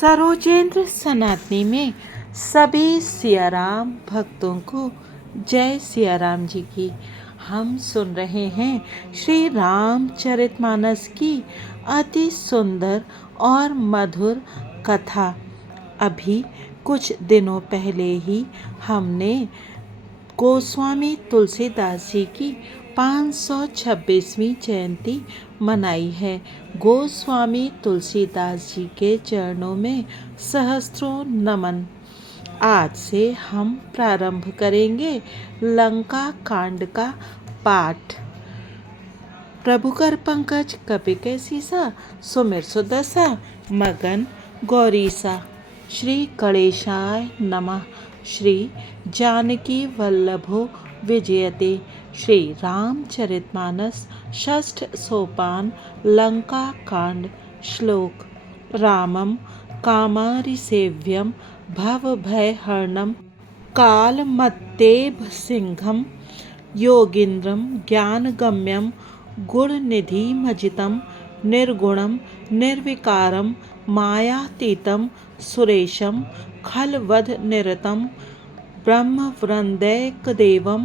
सरोजेंद्र सनातनी में सभी सियाराम भक्तों को जय सियाराम जी की। हम सुन रहे हैं श्री रामचरितमानस की अति सुंदर और मधुर कथा। अभी कुछ दिनों पहले ही हमने गोस्वामी तुलसीदास जी की 526वीं जयंती मनाई है। गोस्वामी तुलसीदास जी के चरणों में सहस्त्रों नमन। आज से हम प्रारंभ करेंगे लंका कांड का पाठ। प्रभु कर पंकज कपि कै सीसा, सुमिर सुदशा मगन गौरीसा। श्री गणेशाय नमः। श्री जानकी वल्लभो विजयते। श्री रामचरितमानस षष्ठ सोपान लंका कांड। श्लोक। रामं कामारिसेव्यं भवभयहरणं कालमत्तेभ सिंहं योगीन्द्रं ज्ञानगम्यं गुणनिधिमजितं निर्गुणं निर्विकारं मायातीतं सुरेशं खलवधनिरतं ब्रह्मवृन्दैकदेवं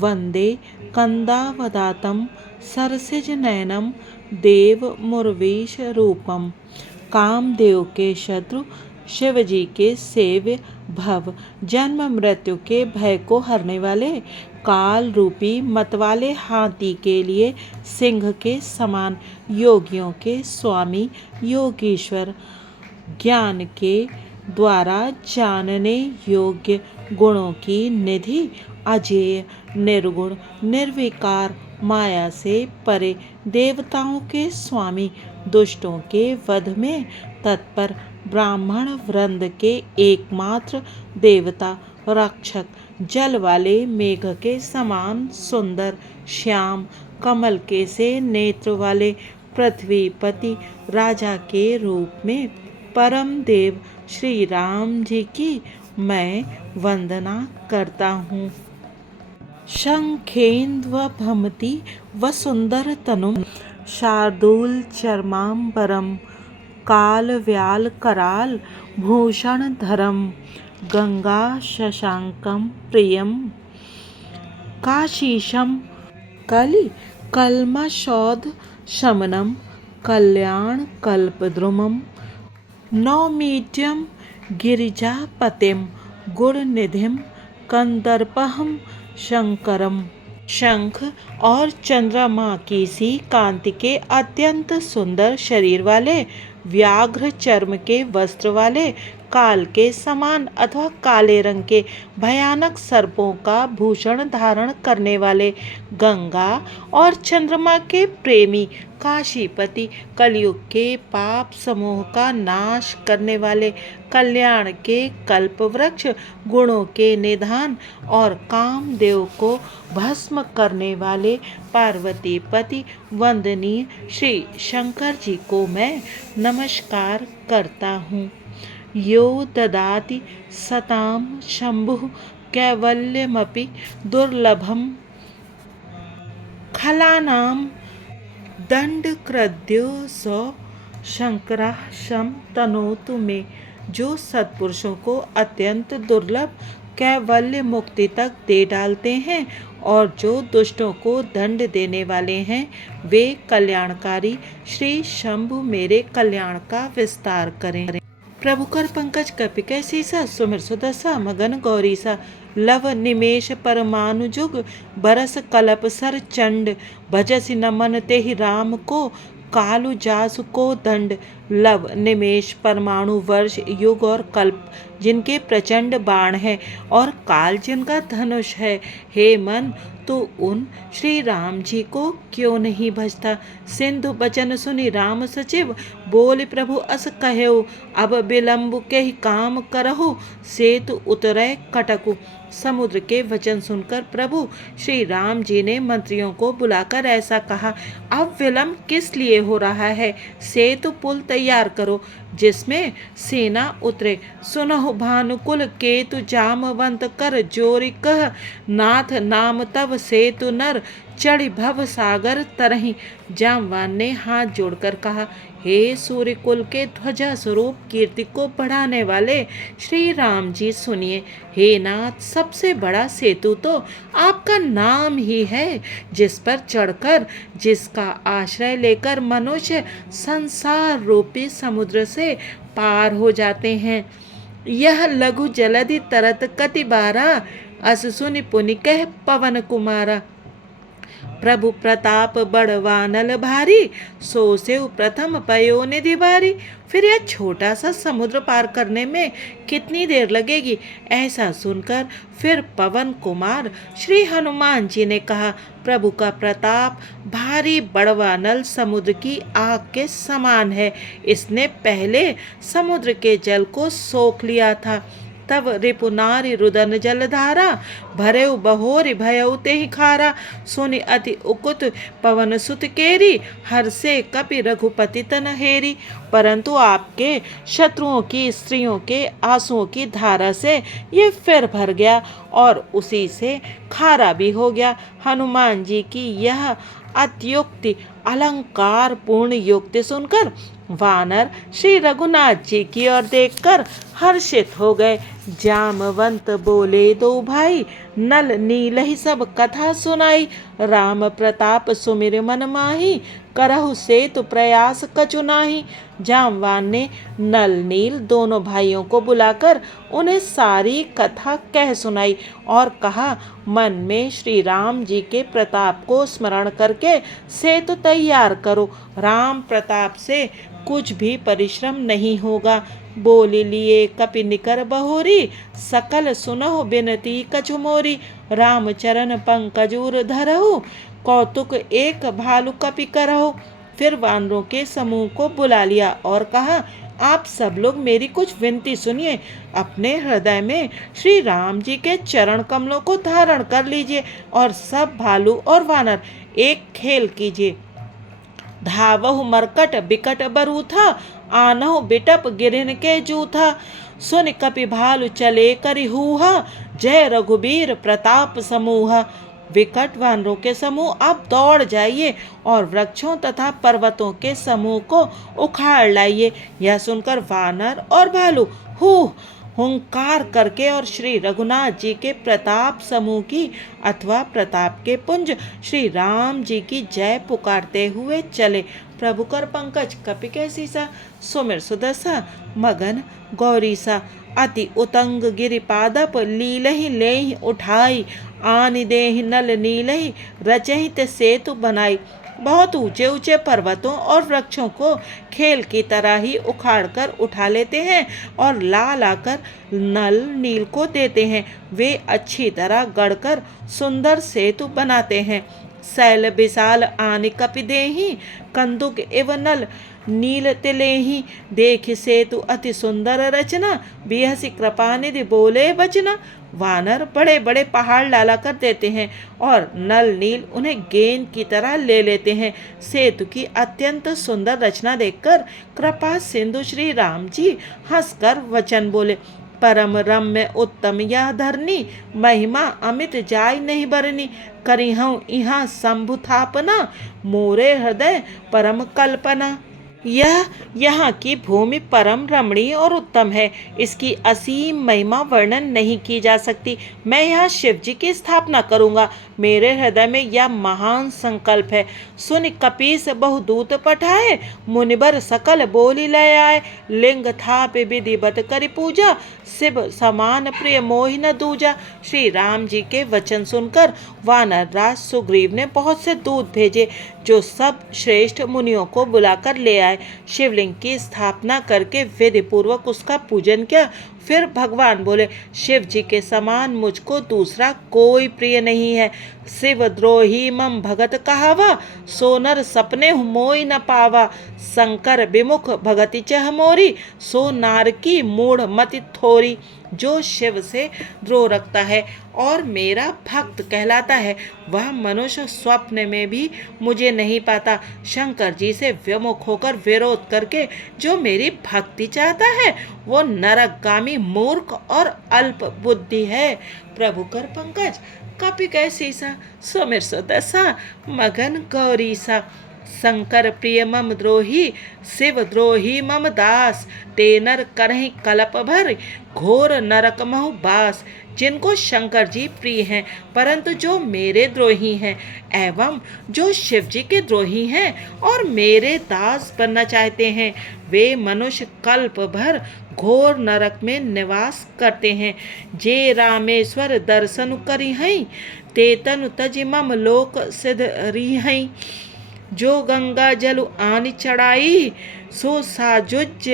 वन्दे कन्दावदातं सरसिजनयनं देवमुर्वीशरूपं। कामदेव के शत्रु शिवजी के सेव्य भव, जन्म मृत्यु के भय को हरने वाले, काल रूपी मतवाले हाथी के लिए सिंह के समान, योगियों के स्वामी योगीश्वर, ज्ञान के द्वारा जानने योग्य, गुणों की निधि, अजेय, निर्गुण, निर्विकार, माया से परे, देवताओं के स्वामी, दुष्टों के वध में तत्पर, ब्राह्मण वृंद के एकमात्र देवता, रक्षक, जल वाले मेघ के समान सुंदर, श्याम, कमल के से नेत्र वाले, पृथ्वीपति, राजा के रूप में परम देव श्री राम जी की मैं वंदना करता हूँ। शंखेन्द्वभमति वसुंदर तनुम शार्दूल चर्मांबरम कालव्याल कराल भूषणधरम गंगा शशांकं प्रियं काशीशं कलि कल्मषौध शमनं कल्याण कल्पद्रुमं नौमीड्यं गिरिजापतिं गुणनिधिं कंदर्पहं शंकरम। शंख और चंद्रमा की सी कांति के अत्यंत सुंदर शरीर वाले, व्याघ्र चर्म के वस्त्र वाले, काल के समान अथवा काले रंग के भयानक सर्पों का भूषण धारण करने वाले, गंगा और चंद्रमा के प्रेमी, काशीपति, कलयुग के पाप समूह का नाश करने वाले, कल्याण के कल्प वृक्ष, गुणों के निधान और कामदेव को भस्म करने वाले पार्वती पति वंदनीय श्री शंकर जी को मैं नमस्कार करता हूँ। यो ददाति सताम शंभुः कैवल्यमपि दुर्लभम खलानां दंडकृद्यो सौ शंकरः शं तनोतु मे। जो सत्पुरुषों को अत्यंत दुर्लभ कैवल्य मुक्ति तक दे डालते हैं और जो दुष्टों को दंड देने वाले हैं, वे कल्याणकारी श्री शंभु मेरे कल्याण का विस्तार करें। प्रभु कर पंकज कपि कै सीसा, सुमिर सुदशा मगन गौरीसा। लव निमेष परमानुजुग बरस कलप सर चंड भजसि नमन तेहि राम को कालु जासु को दंड। लव निमेष परमाणु वर्ष युग और कल्प जिनके प्रचंड बाण हैं और काल जिनका धनुष है, हे मन तो उन श्री राम जी को क्यों नहीं भजता। सिंधु बचन सुनि राम सचिव बोल प्रभु अस कहो, अब विलंब के ही काम करहु सेतु उतरै कटकु। समुद्र के वचन सुनकर प्रभु श्री राम जी ने मंत्रियों को बुलाकर ऐसा कहा, अब विलंब किस लिए हो रहा है, सेतु पुल तैयार करो जिसमें सेना उतरे। सुनहु भानुकुल केतु जामवंत कर जोरी कह, नाथ नाम तब सेतु नर चढ़ी भव सागर तरही। जामवान ने हाथ जोड़कर कहा, हे सूर्य कुल के ध्वजा स्वरूप कीर्ति को बढ़ाने वाले श्री राम जी सुनिए। हे नाथ, सबसे बड़ा सेतु तो आपका नाम ही है, जिस पर चढ़कर, जिसका आश्रय लेकर मनुष्य संसार रूपी समुद्र से पार हो जाते हैं। यह लघु जलधि तरत कति बारा, अस सुनि पुनि कह पवन कुमारा। प्रभु प्रताप बड़वानल भारी, सो सेव प्रथम पयो निधि भारी। फिर यह छोटा सा समुद्र पार करने में कितनी देर लगेगी? ऐसा सुनकर फिर पवन कुमार श्री हनुमान जी ने कहा, प्रभु का प्रताप भारी बड़वानल समुद्र की आग के समान है। इसने पहले समुद्र के जल को सोख लिया था। तब रिपुनारी रुदन जलधारा, भरे बहोरी भयउ तेहि खारा। सुनि अति उकुत पवन सुत केरी, हर से कपि रघुपति तन हेरी। परंतु आपके शत्रुओं की स्त्रियों के आंसुओं की धारा से ये फिर भर गया और उसी से खारा भी हो गया। हनुमान जी की यह अत्युक्ति अलंकार पूर्ण युक्ति सुनकर वानर श्री रघुनाथ जी की ओर देखकर हर्षित हो गए। जामवंत बोले दो भाई, नल नील ही सब कथा सुनाई। राम प्रताप सुमिर मन माही, करहु सेतु प्रयास कछु नाही। जामवान ने नल नील दोनों भाइयों को बुलाकर उन्हें सारी कथा कह सुनाई और कहा, मन में श्री राम जी के प्रताप को स्मरण करके सेतु तैयार करो। राम प्रताप से कुछ भी परिश्रम नहीं होगा। बोली लिए कपि निकर बहोरी, सकल सुनहु बिनती कछु मोरी। राम चरण पंकजूर धरहु, कौतुक एक भालु कपि करहु। फिर वानरों के समूह को बुला लिया और कहा, आप सब लोग मेरी कुछ विनती सुनिए। अपने हृदय में श्री राम जी के चरण कमलों को धारण कर लीजिए और सब भालू और वानर एक खेल कीजिए। धावहु मरकट बिकट बरूथा, आनहु बिटप गिरिन के जूथा। सुन कपि भालु चले करि हूहा, जय रघुबीर प्रताप समूहा। विकट वानरों के समूह आप दौड़ जाइए और वृक्षों तथा पर्वतों के समूह को उखाड़ लाइए। यह सुनकर वानर और भालू हुंकार करके और श्री रघुनाथ जी के प्रताप समूह की अथवा प्रताप के पुंज श्री राम जी की जय पुकारते हुए चले। प्रभु कर पंकज कपि कैसी सा, सुमिर सुदसा मगन गौरी सा। अति उतंग गिरिपादप, लीलहि लेहि उठाई। आनि देहि नल नीलहि, रचहि ते सेतु बनाई। बहुत ऊंचे ऊंचे पर्वतों और वृक्षों को खेल की तरह ही उखाड़कर उठा लेते हैं और ला लाकर नल नील को देते हैं। वे अच्छी तरह गढ़कर सुंदर सेतु बनाते हैं। शैल विशाल आनि कपि देहि, कंदुक इव नल नील तिलेहि। देख सेतु अति सुंदर रचना, बिहसी कृपा निधि बोले बचना। वानर बड़े बड़े पहाड़ लाला कर देते हैं और नल नील उन्हें गेंद की तरह ले लेते हैं। सेतु की अत्यंत सुंदर रचना देखकर कृपा सिंधु श्री राम जी हंसकर वचन बोले, परम रम्य उत्तम यह धरनी, महिमा अमित जाय नहीं बरनी। करिहऊँ यहाँ शंभु थापना, मोरे हृदय परम कल्पना। यह यहाँ की भूमि परम रमणीय और उत्तम है। इसकी असीम महिमा वर्णन नहीं की जा सकती। मैं यहाँ शिव जी की स्थापना करूँगा। मेरे हृदय में यह महान संकल्प है। सुन कपीस बहुदूत पठाए, मुनिबर सकल बोली लय आए। लिंग थाप विधिवत करि पूजा, शिव समान प्रिय मोहि न दूजा। श्री राम जी के वचन सुनकर वानर राज सुग्रीव ने बहुत से दूत भेजे, जो सब श्रेष्ठ मुनियों को बुलाकर ले आए। शिवलिंग की स्थापना करके विधि पूर्वक उसका पूजन किया। फिर भगवान बोले, शिव जी के समान मुझको दूसरा कोई प्रिय नहीं है। शिव द्रोही मम भगत कहावा, सोनर सपने मोई न पावा। शंकर विमुख भगति चह मोरी, सो नार की मूढ़ मति थोरी। जो शिव से द्रोह रखता है और मेरा भक्त कहलाता है, वह मनुष्य स्वप्न में भी मुझे नहीं पाता। शंकर जी से विमुख होकर विरोध करके जो मेरी भक्ति चाहता है, वो नरकगामी मूर्ख और अल्प बुद्धि है। प्रभु कर पंकज कपि कैसी सा, सुमिर सुदसा मगन गौरी सा। शंकर प्रिय मम द्रोही, शिव द्रोही मम दास, ते नर करहि कलप भर, घोर नरक महु बास। जिनको शंकर जी प्रिय हैं परंतु जो मेरे द्रोही हैं एवं जो शिव जी के द्रोही हैं और मेरे दास बनना चाहते हैं, वे मनुष्य कल्प भर घोर नरक में निवास करते हैं। जे रामेश्वर दर्शन करी हई, ते तनु तज मम लोक सिद्ध रिहई। जो गंगा जल आन चढ़ाई, सो साजुज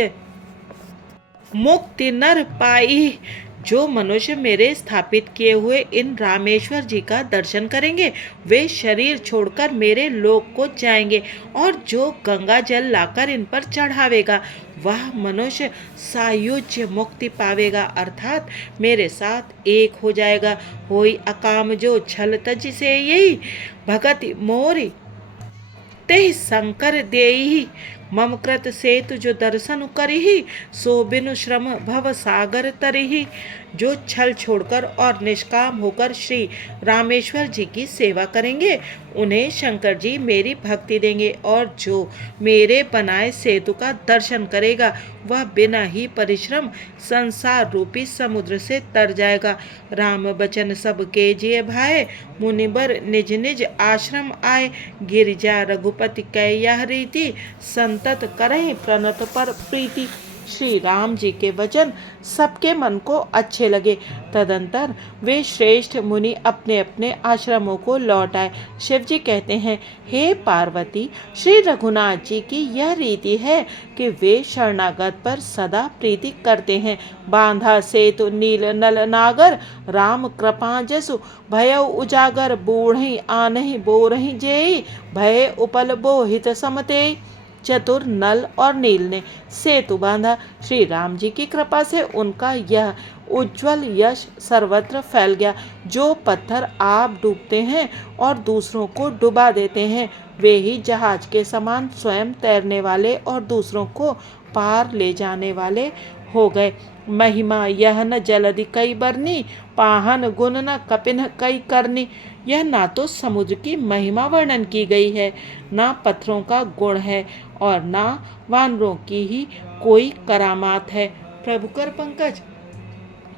मुक्ति नर पाई। जो मनुष्य मेरे स्थापित किए हुए इन रामेश्वर जी का दर्शन करेंगे वे शरीर छोड़कर मेरे लोक को जाएंगे, और जो गंगा जल लाकर इन पर चढ़ावेगा वह मनुष्य सायुज्य मुक्ति पावेगा, अर्थात मेरे साथ एक हो जाएगा। होई अकाम जो छल तज से यही, भगति मोरी ते शंकर देई। मम कृत सेतु जो दर्शन करिही, सो बिनु श्रम भव सागर तरिही। जो छल छोड़कर और निष्काम होकर श्री रामेश्वर जी की सेवा करेंगे उन्हें शंकर जी मेरी भक्ति देंगे, और जो मेरे बनाए सेतु का दर्शन करेगा वह बिना ही परिश्रम संसार रूपी समुद्र से तर जाएगा। राम बचन सब के जिय भाए, मुनिबर निज निज आश्रम आए। गिरिजा रघुपति कै यह रीति, संतत करहि प्रणत पर प्रीति। श्री राम जी के वचन सबके मन को अच्छे लगे। तदंतर वे श्रेष्ठ मुनि अपने अपने आश्रमों को लौट आए। शिव जी कहते हैं, हे पार्वती, श्री रघुनाथ जी की यह रीति है कि वे शरणागत पर सदा प्रीति करते हैं। बांधा सेतु नील नल नागर, राम कृपा जसु भयउ उजागर। बूढ़ी आनहि बोरहि जेई, भय उपल बोहित समते। चतुर नल और नील ने सेतु बांधा। श्री राम जी की कृपा से उनका यह उज्जवल यश सर्वत्र फैल गया। जो पत्थर आप डूबते हैं और दूसरों को डुबा देते हैं, वे ही जहाज के समान स्वयं तैरने वाले और दूसरों को पार ले जाने वाले हो गए। महिमा यह न जलधि कई बरनी, पाहन गुण न कपिन कई करनी। यह ना तो समुद्र की महिमा वर्णन की गई है, ना पत्थरों का गुण है, और ना वानरों की ही कोई करामात है। प्रभु कर पंकज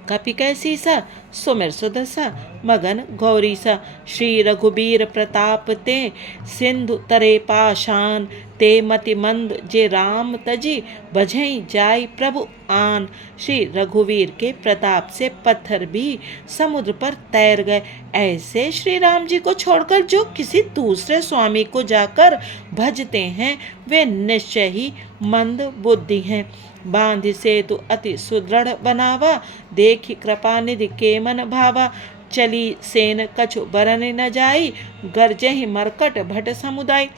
कपि कैसी सा, सुमिर सुदसा मगन गौरी सा। श्री रघुबीर प्रताप ते, सिंधु तरे पाषाण। ते मति मंद जे राम तजी, बझई जाय प्रभु आन। श्री रघुवीर के प्रताप से पत्थर भी समुद्र पर तैर गए। ऐसे श्री राम जी को छोड़कर जो किसी दूसरे स्वामी को जाकर भजते हैं वे निश्चय ही मंद बुद्धि हैं। बांध सेतु अति सुदृढ़ बनावा, देखी कृपा निधि के मन भावा। चली सेन कछु बरन न जाई, गरजहि मरकट भट समुदाय।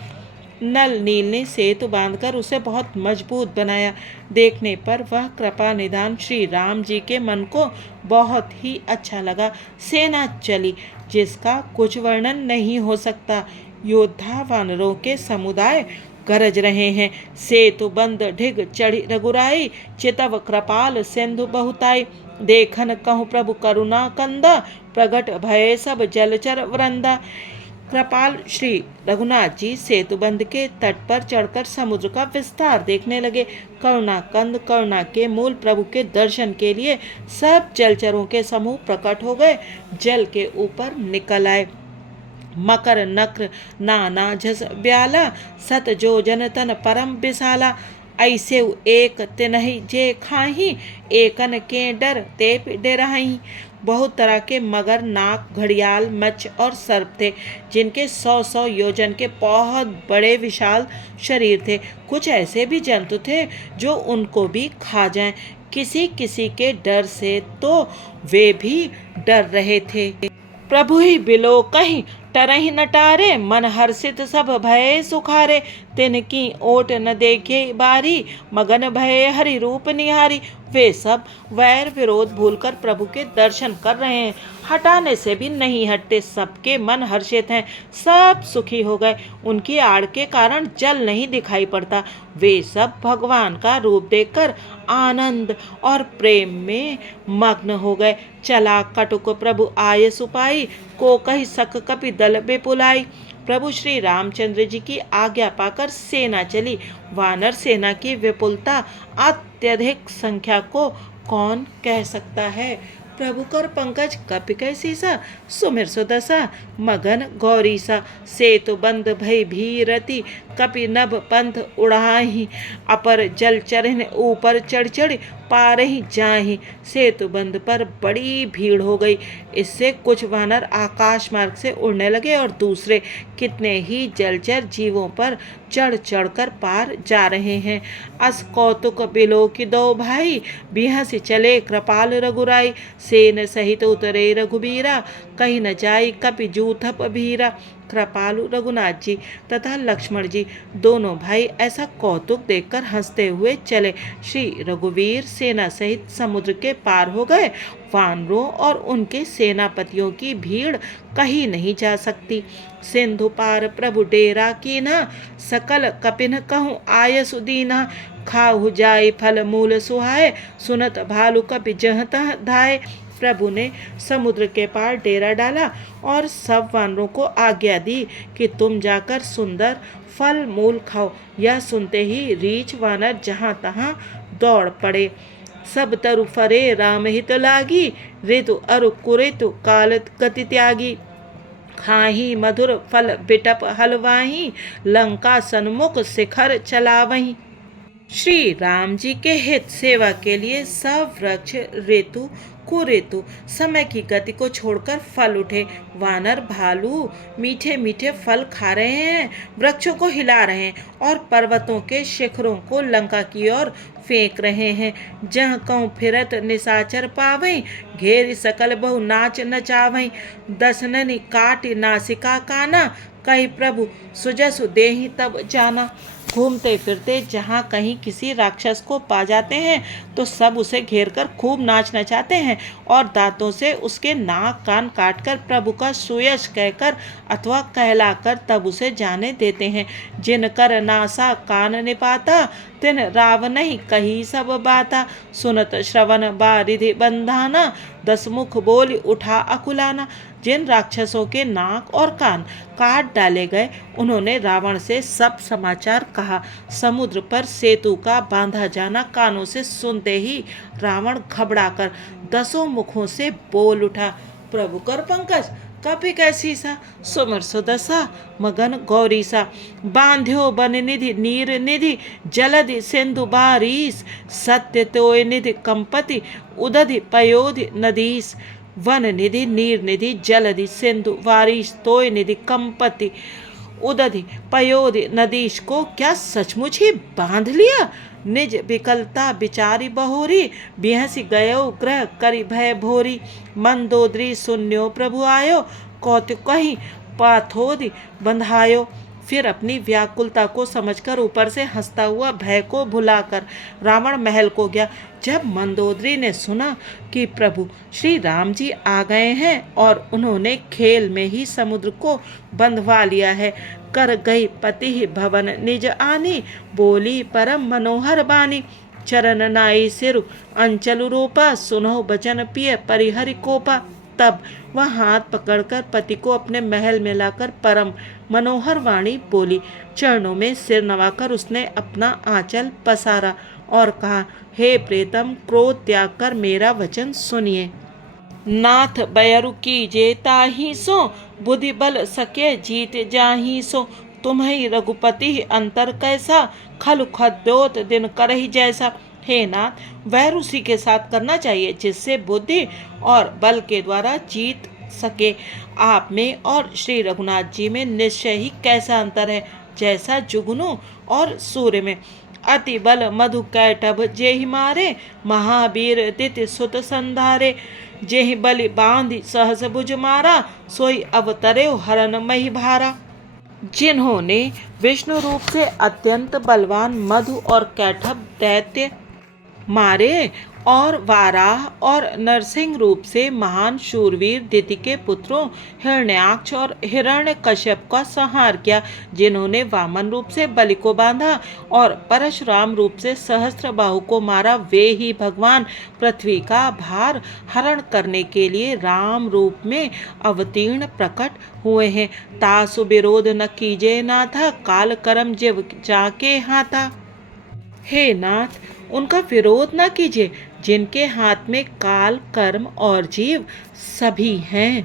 नल नील ने सेतु बांधकर उसे बहुत मजबूत बनाया। देखने पर वह कृपा निधान श्री राम जी के मन को बहुत ही अच्छा लगा। सेना चली जिसका कुछ वर्णन नहीं हो सकता। योद्धा वानरों के समुदाय गरज रहे हैं। सेतु बंद ढिग चढ़ी रघुराई, चितव कृपाल सिंधु बहुताई। देखन कहूँ प्रभु करुणा कंदा, प्रगट भय सब जलचर वृंदा। कृपाल श्री रघुनाथ जी सेतुबंध के तट पर चढ़कर समुद्र का विस्तार देखने लगे। करुणा कंद करुणा के मूल प्रभु के दर्शन के लिए सब जलचरों के समूह प्रकट हो गए, जल के ऊपर निकल आए। मकर नक्र नाना झस ब्याला, सत जो जन तन परम विशाला। ऐसे एक तिनहि जे खाही, एकन के डर ते डरहि। बहुत तरह के मगर, नाग, घड़ियाल, मच्छ और सर्प थे, जिनके 100-100 योजन के बहुत बड़े विशाल शरीर थे। कुछ ऐसे भी जंतु थे जो उनको भी खा जाएं। किसी किसी के डर से तो वे भी डर रहे थे। प्रभु ही बिलो कहीं टरहि न टारे, मन हर्षित सब भय सुखारे। तिनकी ओट न देखे बारी, मगन भय हरि रूप निहारी। वे सब वैर विरोध भूलकर प्रभु के दर्शन कर रहे हैं, हटाने से भी नहीं हटते। सबके मन हर्षित हैं, सब सुखी हो गए। उनकी आड़ के कारण जल नहीं दिखाई पड़ता। वे सब भगवान का रूप देखकर आनंद और प्रेम में मग्न हो गए। चला कटुक प्रभु आय सुपाई, को कही सक कपि दल बेपुलाई। प्रभु श्री रामचंद्र जी की आज्ञा पाकर सेना चली। वानर सेना की विपुलता, अत्यधिक संख्या को कौन कह सकता है। प्रभु कर पंकज कपि कैसीसा, सुमिर सुदशा मगन गौरीसा। सेतु बंद भय भीरति, कपि नभ पंथ उड़ाही। अपर जल चरण ऊपर चढ़ चढ़, पारही जाही। सेतु बंद पर बड़ी भीड़ हो गई। इससे कुछ वानर आकाश मार्ग से उड़ने लगे और दूसरे कितने ही जलचर जीवों पर चढ़ चढ़कर पार जा रहे हैं। अस कौतुक बिलो की दो भाई, बिहसी चले कृपाल रघुराई। सेन सहित उतरे रघुबीरा, कहीं न जाई कपि जूथप भीरा। कृपालु रघुनाथ जी तथा लक्ष्मण जी दोनों भाई ऐसा कौतुक देखकर हंसते हुए चले। श्री रघुवीर सेना सहित समुद्र के पार हो गए। वानरों और उनके सेनापतियों की भीड़ कहीं नहीं जा सकती। सिंधु पार प्रभु डेरा कीना, सकल कपिन कहूँ आय सुदीना। खाहु जाय फल मूल सुहाय, सुनत भालु कपि जह तह धाय। प्रभु ने समुद्र के पार डेरा डाला और सब वानरों को आज्ञा दी कि तुम जाकर सुंदर फल मूल खाओ। यह सुनते ही रीछ वानर जहाँ तहाँ दौड़ पड़े। सब तरु फरे राम हित लागी, ऋतु अरु कुरितु काल गति त्यागी। खाही मधुर फल बिटप हलवाही, लंका सन्मुख शिखर चलावही। श्री राम जी के हित सेवा के लिए सब वृक्ष ऋतु कुऋतु समय की गति को छोड़कर फल उठे। वानर भालू मीठे मीठे फल खा रहे हैं, वृक्षों को हिला रहे हैं और पर्वतों के शिखरों को लंका की ओर फेंक रहे हैं। जहाँ कहूँ फिरत निशाचर पावई, घेर सकल बहु नाच नचावई। दसननि काट नासिका काना, कही प्रभु सुजसु देहि तब जाना। घूमते फिरते जहाँ कहीं किसी राक्षस को पा जाते हैं तो सब उसे घेरकर खूब नाच नचाते हैं और दांतों से उसके नाक कान काटकर प्रभु का सुयश कहकर अथवा कहलाकर तब उसे जाने देते हैं। जिन कर नासा कान निपाता, तिन राव नहीं कही सब बाता। सुनत श्रवण बारिधि बंधाना, दसमुख बोल उठा अकुलाना। जिन राक्षसों के नाक और कान काट डाले गए उन्होंने रावण से सब समाचार कहा। समुद्र पर सेतु का बांधा जाना कानों से सुनते ही रावण घबराकर दसों मुखों से बोल उठा, प्रभु कर पंकज कपि कैसीसा, सुमिर सुदशा मगन गौरीसा। बांध्यो बन निधि नीर निधि, जलधि सिंधु बारीस। सत्य तोय निधि कंपति, उदधि पयोधि नदीस। वन निधि नीर निधि जलधि सिंधु वारिश, तोय निधि कंपति उदधि पयोधि नदीश को क्या सचमुच ही बांध लिया। निज विकलता बिचारी बहोरी, बिहसी गयो ग्रह करि भय भोरी। मंदोदरी सुन्यो प्रभु आयो, कौतुक कहीं पाथोदि बंधायो। फिर अपनी व्याकुलता को समझकर ऊपर से हंसता हुआ भय को भुलाकर रावण महल को गया। जब मंदोदरी ने सुना कि प्रभु श्री राम जी आ गए हैं और उन्होंने खेल में ही समुद्र को बंधवा लिया है, कर गई पति भवन निज आनी, बोली परम मनोहर बानी। चरण नाई सिरु अंचल रूपा, सुनो बचन पिय परिहरि कोपा। तब वह हाथ पकड़कर पति को अपने महल में लाकर परम मनोहर वाणी बोली। चरणों में सिर नवाकर उसने अपना आंचल पसारा और कहा, हे प्रीतम, क्रोध त्याग कर मेरा वचन सुनिए। नाथ बयरु कीजे ताहि सो, बुद्धि बल सके जीत जाहि सो। तुम्हि रघुपति अंतर कैसा, खलु खद्योत दिन करहि जैसा। हे नाथ, वैर उसी के साथ करना चाहिए जिससे बुद्धि और बल के द्वारा जीत सके। आप में और श्री रघुनाथ जी में निश्चय ही कैसा अंतर है, जैसा जुगनू और सूर्य में। अति बल मधु कैटभ जेहि मारे, महावीर दिति सुत संधारे। जेहि बलि बांधि सहस भुज मारा, सोई अवतरे हरन मही भारा। जिन्होंने विष्णु रूप से अत्यंत बलवान मधु और कैटभ दैत्य मारे और वाराह और नरसिंह रूप से महान शूरवीर दिति के पुत्रों हिरण्याक्ष और हिरण्यकश्यप का संहार किया, जिन्होंने वामन रूप से बलि को बांधा और परशुराम रूप से सहस्त्रबाहु को मारा। वे ही भगवान पृथ्वी का भार हरण करने के लिए राम रूप में अवतीर्ण प्रकट हुए हैं। तासु विरोध न कीजे नाथा, काल करम जिव जाके हाथा। हे नाथ, उनका विरोध न कीजिए जिनके हाथ में काल, कर्म और जीव सभी हैं।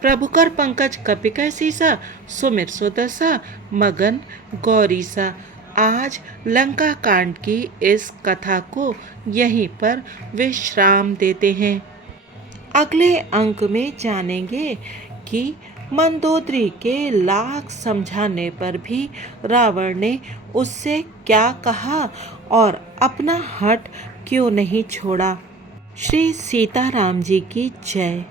प्रभु कर पंकज कपिकै सीसा, सुमिर सुदशा मगन गौरीसा। आज लंका कांड की इस कथा को यहीं पर विश्राम देते हैं। अगले अंक में जानेंगे कि मंदोदरी के लाख समझाने पर भी रावण ने उससे क्या कहा और अपना हट क्यों नहीं छोड़ा। श्री सीताराम जी की जय।